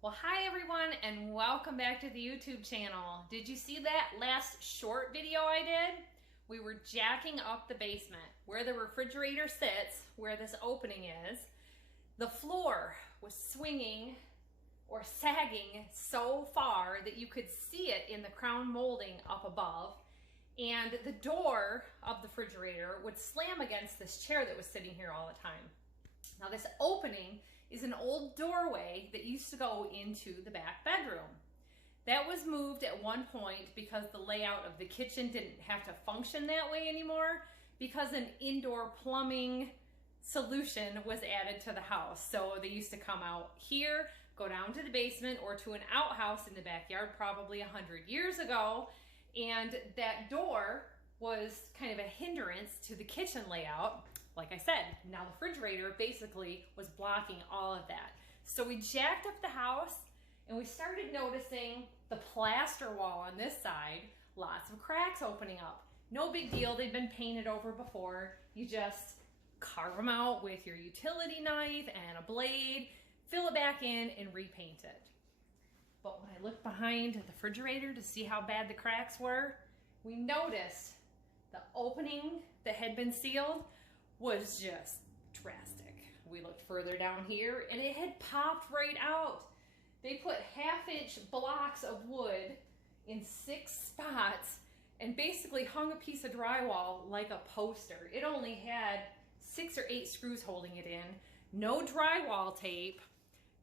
Well, hi everyone and welcome back to the YouTube channel. Did you see that last short video I did? We were jacking up the basement where the refrigerator sits, where this opening is. The floor was swinging or sagging so far that you could see it in the crown molding up above. And the door of the refrigerator would slam against this chair that was sitting here all the time. Now this opening is an old doorway that used to go into the back bedroom. That was moved at one point because the layout of the kitchen didn't have to function that way anymore because an indoor plumbing solution was added to the house. So they used to come out here, go down to the basement or to an outhouse in the backyard probably 100 years ago. And that door was kind of a hindrance to the kitchen layout. Like I said, now the refrigerator basically was blocking all of that. So we jacked up the house and we started noticing the plaster wall on this side, lots of cracks opening up. No big deal, they've been painted over before. You just carve them out with your utility knife and a blade, fill it back in and repaint it. But when I looked behind the refrigerator to see how bad the cracks were, we noticed the opening that had been sealed was just drastic. We looked further down here and it had popped right out. They put 1/2-inch blocks of wood in 6 spots and basically hung a piece of drywall like a poster. It only had 6 or 8 screws holding it in. No drywall tape.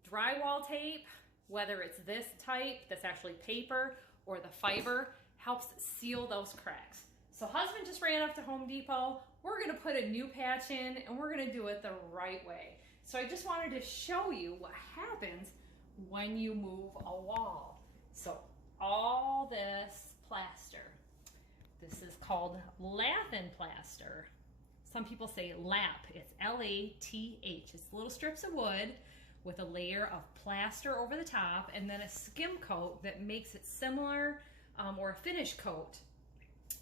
Drywall tape, whether it's this type that's actually paper or the fiber, helps seal those cracks. So husband just ran up to Home Depot. We're gonna put a new patch in and we're gonna do it the right way. So I just wanted to show you what happens when you move a wall. So all this plaster, this is called lath-in plaster. Some people say lap, it's L-A-T-H. It's little strips of wood with a layer of plaster over the top and then a skim coat that makes it similar or a finish coat.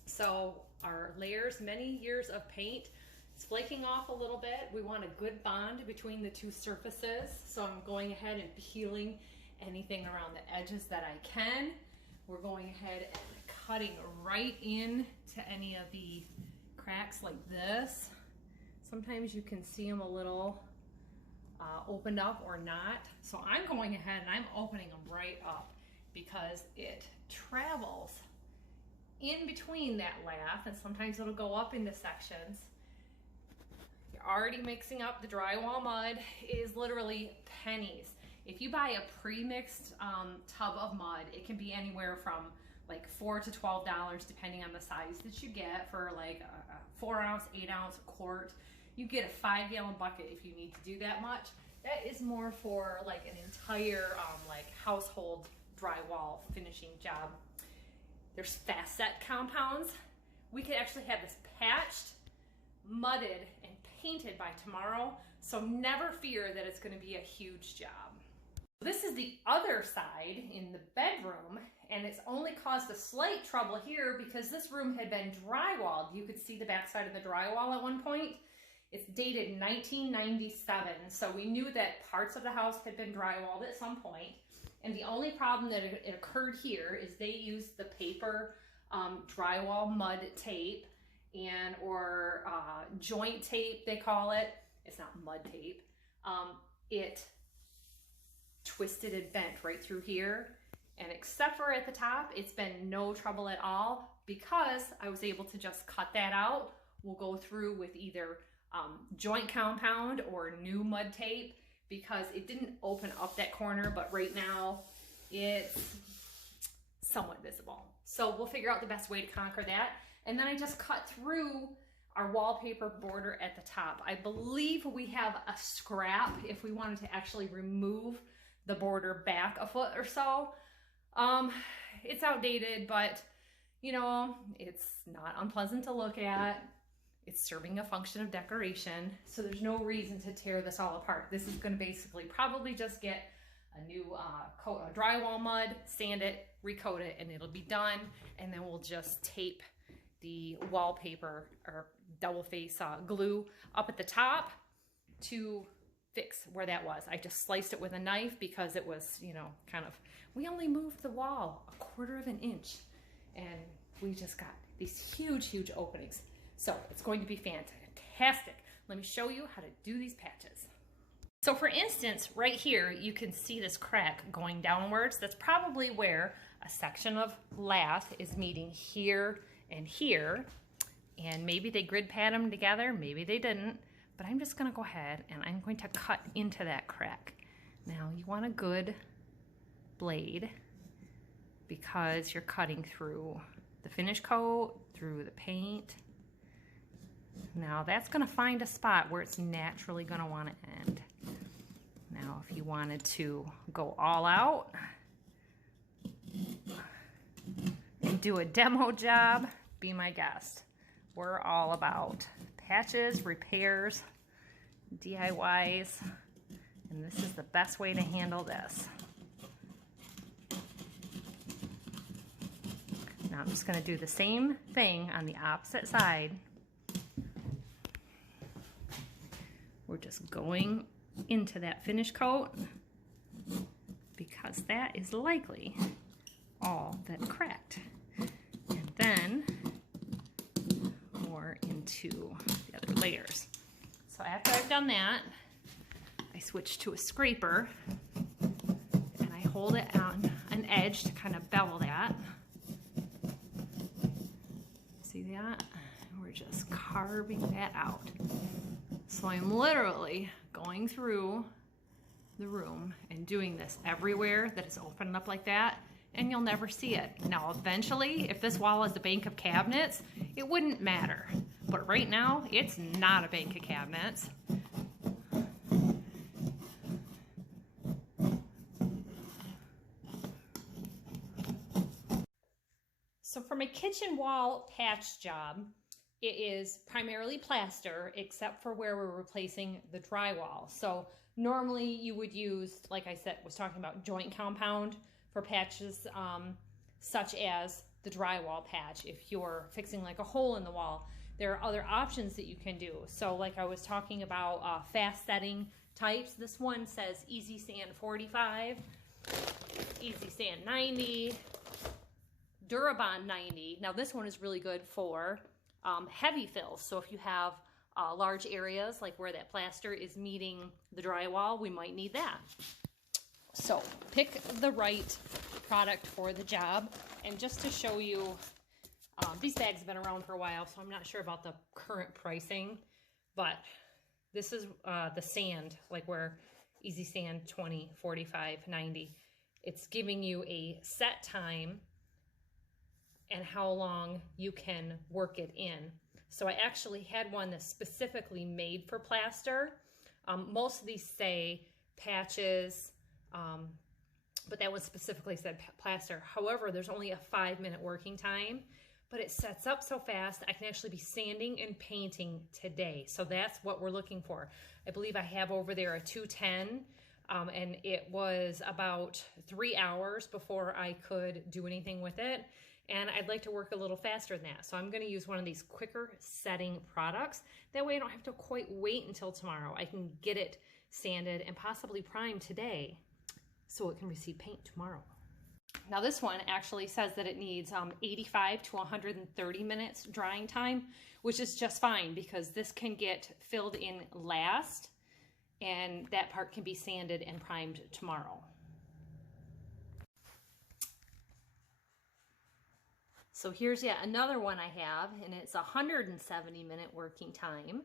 So our layers, many years of paint, it's flaking off a little bit. We want a good bond between the two surfaces. So I'm going ahead and peeling anything around the edges that I can. We're going ahead and cutting right in to any of the cracks like this. Sometimes you can see them a little opened up or not. So I'm going ahead and I'm opening them right up because it travels in between that lath, and sometimes it'll go up into sections. You're already mixing up the drywall mud. It is literally pennies. If you buy a pre-mixed tub of mud, it can be anywhere from like $4 to $12 depending on the size that you get for like a 4-ounce, 8-ounce, quart. You get a 5-gallon bucket if you need to do that much. That is more for like an entire like household drywall finishing job. There's fast set compounds. We could actually have this patched, mudded, and painted by tomorrow, so never fear that it's going to be a huge job. This is the other side in the bedroom, and it's only caused a slight trouble here because this room had been drywalled. You could see the back side of the drywall at one point. It's dated 1997, so we knew that parts of the house had been drywalled at some point. And the only problem that it occurred here is they used the paper drywall mud tape and or joint tape, they call it. It's not mud tape. It twisted and bent right through here. And except for at the top, it's been no trouble at all because I was able to just cut that out. We'll go through with either joint compound or new mud tape because it didn't open up that corner, but right now it's somewhat visible. So we'll figure out the best way to conquer that. And then I just cut through our wallpaper border at the top. I believe we have a scrap if we wanted to actually remove the border back a foot or so. It's outdated, but you know, it's not unpleasant to look at. It's serving a function of decoration, so there's no reason to tear this all apart. This is going to basically probably just get a new coat of drywall mud, sand it, recoat it, and it'll be done. And then we'll just tape the wallpaper or double face glue up at the top to fix where that was. I just sliced it with a knife because it was, you know, kind of, we only moved the wall 1/4 of an inch and we just got these huge, huge openings. So it's going to be fantastic. Let me show you how to do these patches. So for instance, right here, you can see this crack going downwards. That's probably where a section of lath is meeting here and here. And maybe they grid pad them together, maybe they didn't. But I'm just gonna go ahead and I'm going to cut into that crack. Now you want a good blade because you're cutting through the finish coat, through the paint. Now that's gonna find a spot where it's naturally gonna wanna end. Now if you wanted to go all out and do a demo job, be my guest. We're all about patches, repairs, DIYs, and this is the best way to handle this. Now I'm just going to do the same thing on the opposite side. We're just going into that finish coat because that is likely all that cracked. And then more into the other layers. So after I've done that, I switch to a scraper and I hold it on an edge to kind of bevel that. See that? We're just carving that out. So I'm literally going through the room and doing this everywhere that is opened up like that, and you'll never see it. Now eventually, if this wall is a bank of cabinets, it wouldn't matter. But right now, it's not a bank of cabinets. So for my kitchen wall patch job, it is primarily plaster, except for where we're replacing the drywall. So normally you would use, like I said, was talking about joint compound for patches such as the drywall patch. If you're fixing like a hole in the wall, there are other options that you can do. So like I was talking about fast setting types, this one says Easy Sand 45, Easy Sand 90, Durabond 90. Now this one is really good for heavy fills. So if you have large areas like where that plaster is meeting the drywall, we might need that. So pick the right product for the job. And just to show you, these bags have been around for a while, so I'm not sure about the current pricing, but this is the sand, like where Easy Sand 20, 45, 90. It's giving you a set time and how long you can work it in. So I actually had one that's specifically made for plaster. Most of these say patches, but that one specifically said plaster. However, there's only a 5-minute working time, but it sets up so fast, I can actually be sanding and painting today. So that's what we're looking for. I believe I have over there a 210, and it was about 3 hours before I could do anything with it. And I'd like to work a little faster than that. So I'm gonna use one of these quicker setting products. That way I don't have to quite wait until tomorrow. I can get it sanded and possibly primed today so it can receive paint tomorrow. Now this one actually says that it needs 85 to 130 minutes drying time, which is just fine because this can get filled in last and that part can be sanded and primed tomorrow. So here's yet another one I have, and it's 170-minute working time.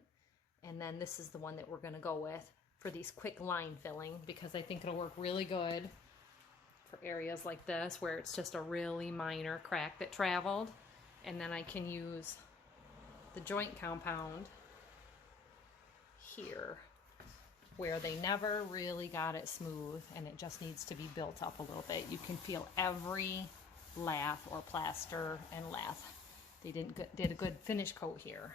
And then this is the one that we're gonna go with for these quick line filling because I think it'll work really good for areas like this where it's just a really minor crack that traveled. And then I can use the joint compound here where they never really got it smooth and it just needs to be built up a little bit. You can feel every lath or plaster and lath. They did a good finish coat here.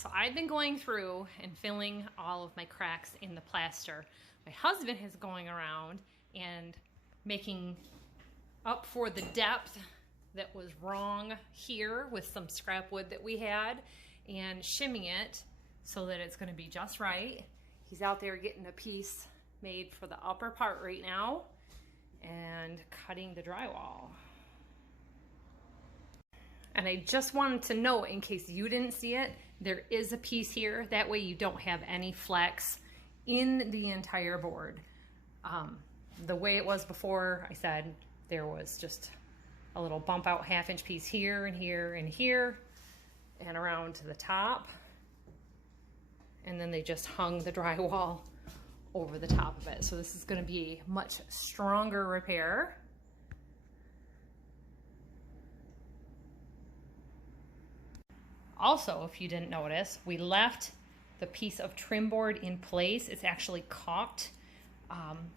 So I've been going through and filling all of my cracks in the plaster. My husband is going around and making up for the depth that was wrong here with some scrap wood that we had and shimming it so that it's going to be just right. He's out there getting a piece made for the upper part right now and cutting the drywall. And I just wanted to note, in case you didn't see it, there is a piece here. That way you don't have any flex in the entire board. The way it was before, I said there was just a little bump out 1/2 inch piece here and here and here and around to the top. And then they just hung the drywall over the top of it. So this is going to be a much stronger repair. Also, if you didn't notice, we left the piece of trim board in place. It's actually caulked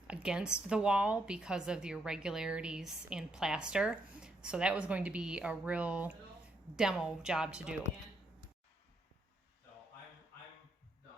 against the wall because of the irregularities in plaster. So that was going to be a real demo job to do. So I'm done.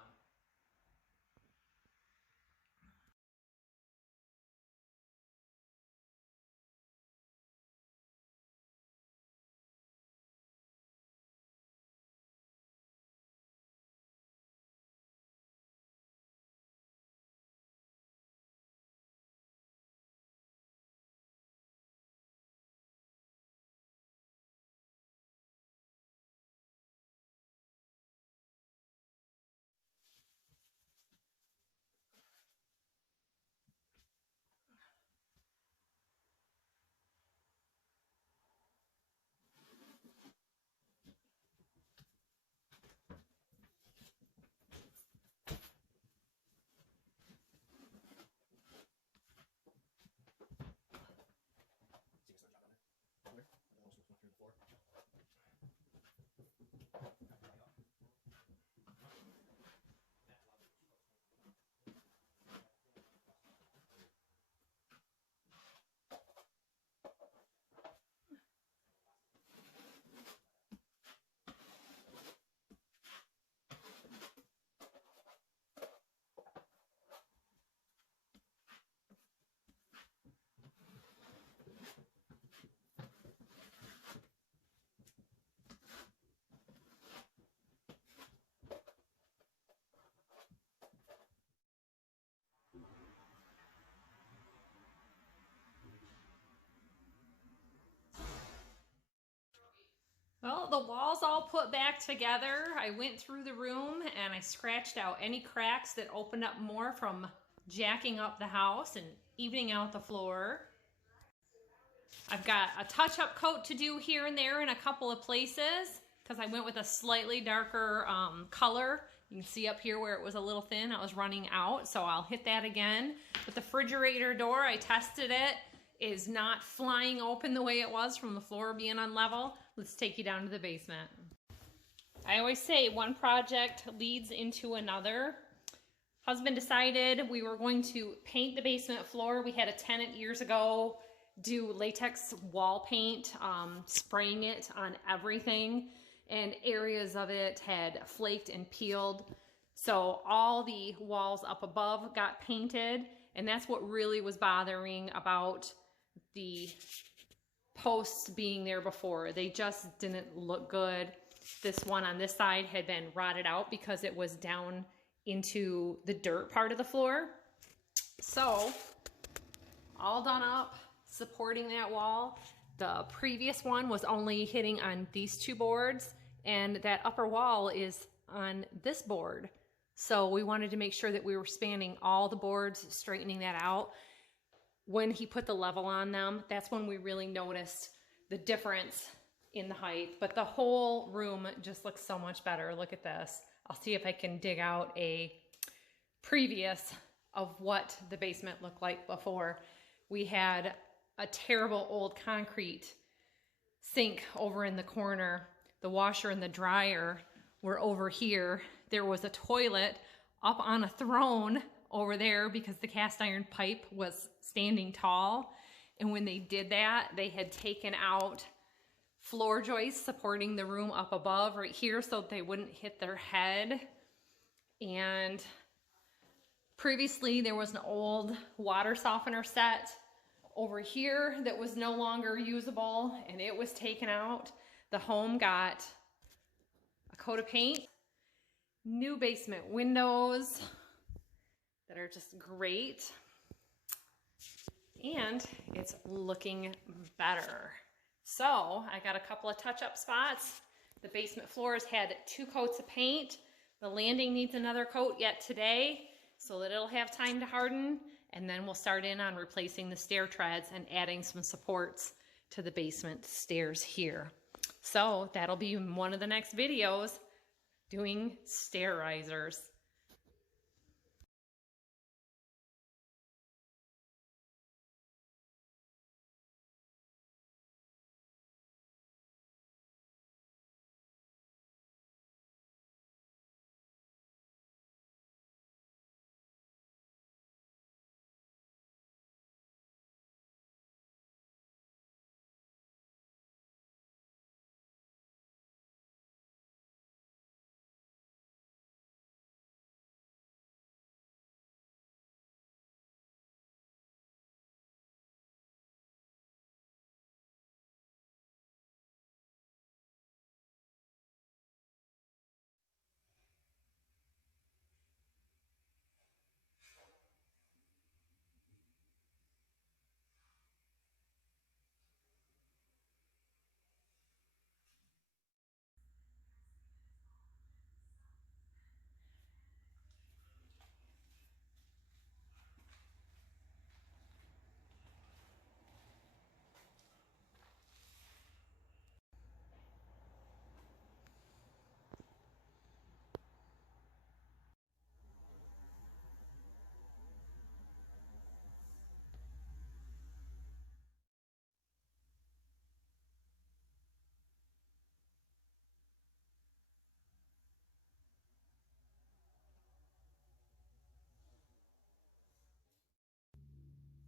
Well, the wall's all put back together. I went through the room and I scratched out any cracks that opened up more from jacking up the house and evening out the floor. I've got a touch-up coat to do here and there in a couple of places because I went with a slightly darker color. You can see up here where it was a little thin, I was running out, so I'll hit that again. But the refrigerator door, I tested it, is not flying open the way it was from the floor being unlevel. Let's take you down to the basement. I always say one project leads into another. Husband decided we were going to paint the basement floor. We had a tenant years ago do latex wall paint, spraying it on everything, and areas of it had flaked and peeled. So all the walls up above got painted, and that's what really was bothering about the posts being there before. They just didn't look good. This one on this side had been rotted out because it was down into the dirt part of the floor. So all done up, supporting that wall. The previous one was only hitting on these two boards, and that upper wall is on this board. So we wanted to make sure that we were spanning all the boards, straightening that out. When he put the level on them, that's when we really noticed the difference in the height. But the whole room just looks so much better. Look at this. I'll see if I can dig out a previous of what the basement looked like before. We had a terrible old concrete sink over in the corner. The washer and the dryer were over here. There was a toilet up on a throne over there because the cast iron pipe was standing tall. And when they did that, they had taken out floor joists supporting the room up above right here so they wouldn't hit their head. And previously there was an old water softener set over here that was no longer usable and it was taken out. The home got a coat of paint, new basement windows that are just great, and it's looking better. So I got a couple of touch-up spots. The basement floors had 2 coats of paint. The landing needs another coat yet today so that it'll have time to harden, and then we'll start in on replacing the stair treads and adding some supports to the basement stairs here. So that'll be one of the next videos, doing stair risers.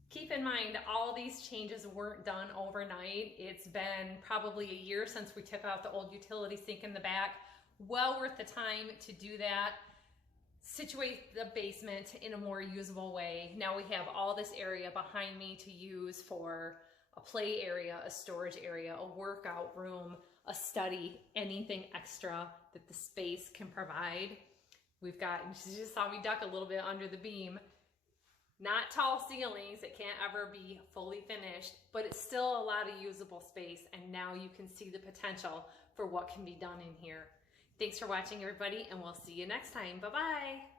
Keep in mind, all these changes weren't done overnight. It's been probably a year since we took out the old utility sink in the back. Well worth the time to do that. Situate the basement in a more usable way. Now we have all this area behind me to use for a play area, a storage area, a workout room, a study, anything extra that the space can provide. We've got, you just saw me duck a little bit under the beam. Not tall ceilings, it can't ever be fully finished, but it's still a lot of usable space, and now you can see the potential for what can be done in here. Thanks for watching, everybody, and we'll see you next time. Bye-bye.